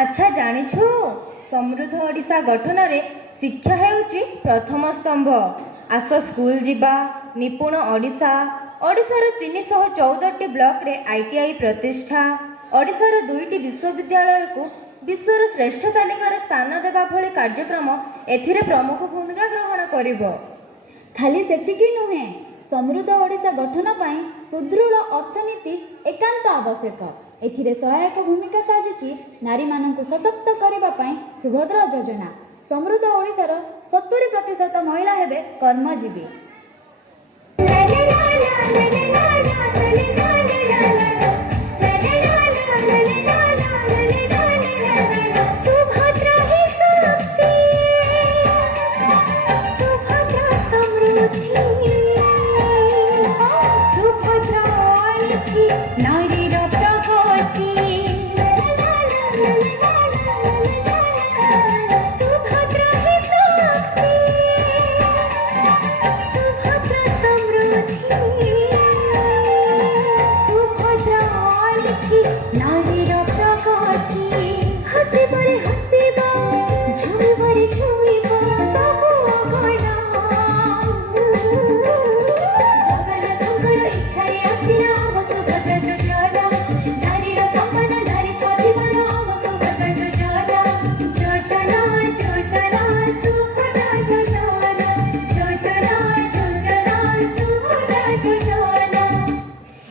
अच्छा जानिछु समृद्ध ओडिशा गठन रे शिक्षा हेउची प्रथम स्तंभ। आस स्कूल जिबा निपुण ओडिशा ओडिशार 314 ब्लॉक रे आईटीआई प्रतिष्ठा ओडिशार 2टी विश्वविद्यालय को विश्वर श्रेष्ठ तालिकार स्थान देवा भली कार्यक्रम एथिरे प्रमुख भूमिका ग्रहण करिबो। खाली सेतिकी नुहे समृद्ध ओडिशा गठन पाई सुदृढ़ अर्थनीति एकांत आवश्यक। एथिरे सहायक भूमिका साजुची नारी माननकु सशक्त करिबा पाई सुभद्रा योजना। समृद्ध ओडिशार 70% महिला हेबे कर्मजीवी।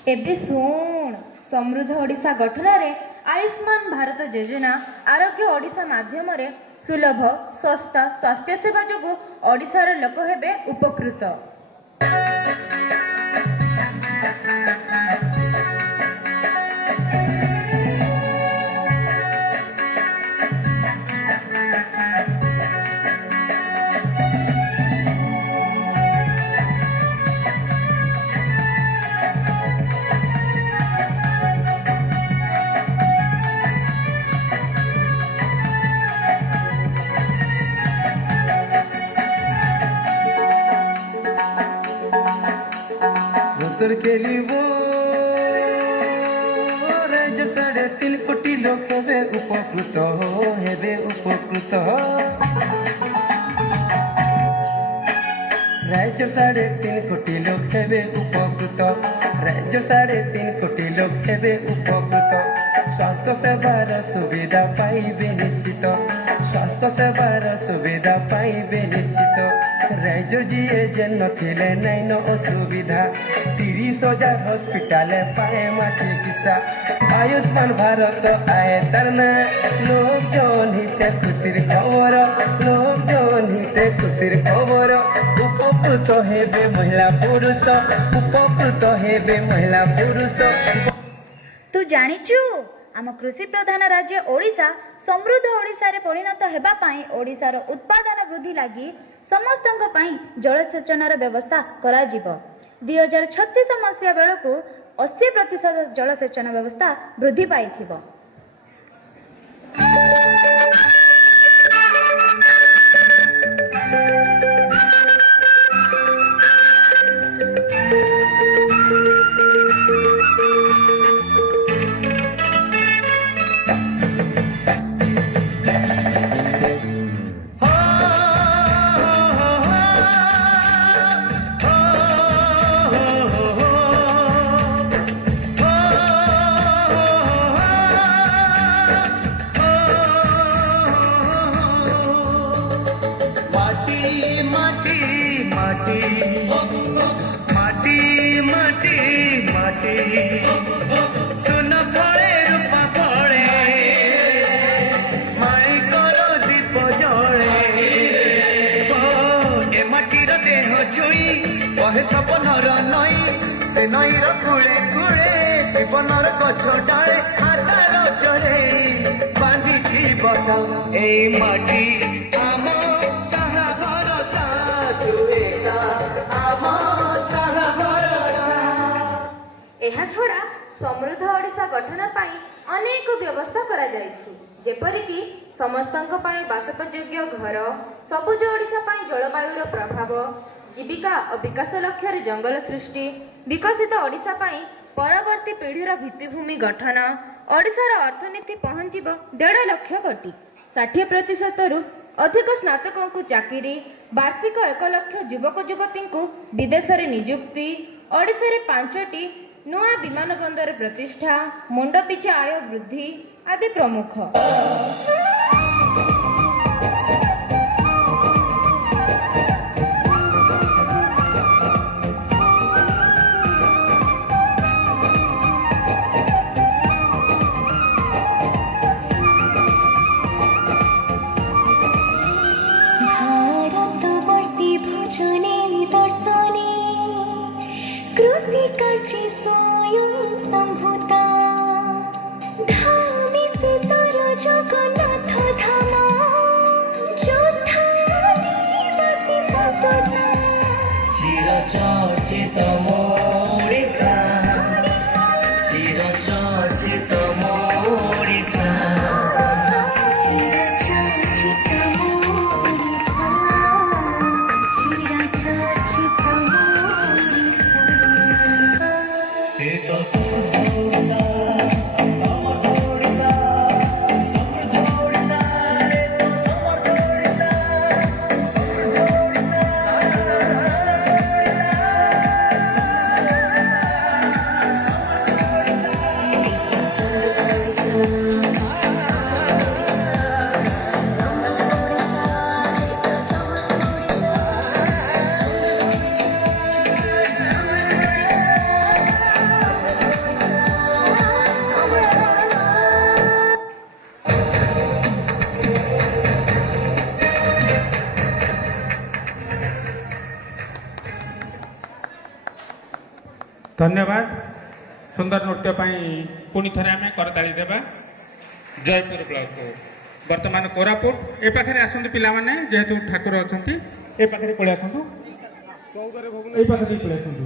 एबे सुन समृद्ध ओडिशा गठन रे आयुष्मान भारत योजना आरोग्य ओडिशा माध्यम रे सुलभ सस्ता स्वास्थ्य सेवा जोगु ओडिशार लोक हेबे उपकृत। सुर केली वो राज्य 3.5 कोटी लोक हेबे उपकृत हेबे उपकृत। राज्य 3.5 कोटी लोक हेबे उपकृत। राज्य 3.5 कोटी लोक हेबे उपकृत। स्वास्थ्य सेवार सुविधा पाइबे निश्चित। स्वास्थ्य सेवार सुविधा पाइबे निश्चित। राज्य जीए जेन नथिले नाइन असुविधा 30,000 हॉस्पिटल पाए मा चिकित्सा। आयुष्मान भारत आए तरना लोक जन हिते खुशीर खबर। लोक जन हिते खुशीर खबर। उपकृत हेबे महिला पुरुष। उपकृत हेबे महिला पुरुष। तू जानिचु आम कृषि प्रधान राज्य ओडिशा समृद्ध ओडिशा रे परिणत हेबा पाई ओडिशार उत्पादन वृद्धि लागि समस्तଙ୍କ ପାଇଁ जलसेचनर व्यवस्था करा जिवो। 2036 मसिया बेलକୁ 80% जलसेचन व्यवस्था वृद्धि पाइथिबो। सुन फले रूपा फले माई कर दीप जले ए माटीर देह छुई कहे सपनर नई से नईर कूले कूले जीवनर गछ डाले आशार चले बांधिछि बस ए माटी आम साहा भरसा तुएका आम साहा भरसा। एहा छोड़ा समृद्ध ओडिशा गठन पाई अनेक व्यवस्था करा जायछि जेपरिकी समस्तंक पाई बासोपयोग्य घर सबुज ओडिशा पाई जलवायुर प्रभाव जीविका और विकास लक्ष्य जंगल सृष्टि विकसित ओडिशा पाई परवर्ती पीढ़ीर भित्तिभूमि गठन ଓଡ଼ିଶାର ଅର୍ଥନୀତି ପହଞ୍ଚିବ 1.5 ଲକ୍ଷ କୋଟି। 60%ରୁ ଅଧିକ ସ୍ନାତକଙ୍କୁ ଚାକିରି, ବାର୍ଷିକ 1 ଲକ୍ଷ ଯୁବକ ଯୁବତୀଙ୍କୁ ବିଦେଶରେ ନିଯୁକ୍ତି, ଓଡ଼ିଶାରେ 5ଟି ନୂଆ ବିମାନ ବନ୍ଦର ପ୍ରତିଷ୍ଠା, ମୁଣ୍ଡ ପିଛା ଆୟ ବୃଦ୍ଧି ଆଦି ପ୍ରମୁଖ। भारतवर्षे भोजने दर्शने कृषिकार्ये स्वयं सम्भूता धामी शेषर जगन्नाथ धाम जोद्धा आदिवासी सन्तोषा चिरचर्चित मोडिसा चिरचर्चित मोडिसा चिरचर्चित मोडिसा चिरचर्चित मोडिसा हे तो समृद्ध ओडिसा समृद्ध ओडिसा हे तो समृद्ध ओडिसा समृद्ध ओडिसा धन्यवाद। सुंदर नृत्य पुणी थे आम करताली देवा। जयपुर ब्लॉक वर्तमान कोरापुट ए पाखे आसतु पिला माने जेहेतु ठाकुर अच्छा ए पाखे पलि आसतु ए पाखे पलि आसतु।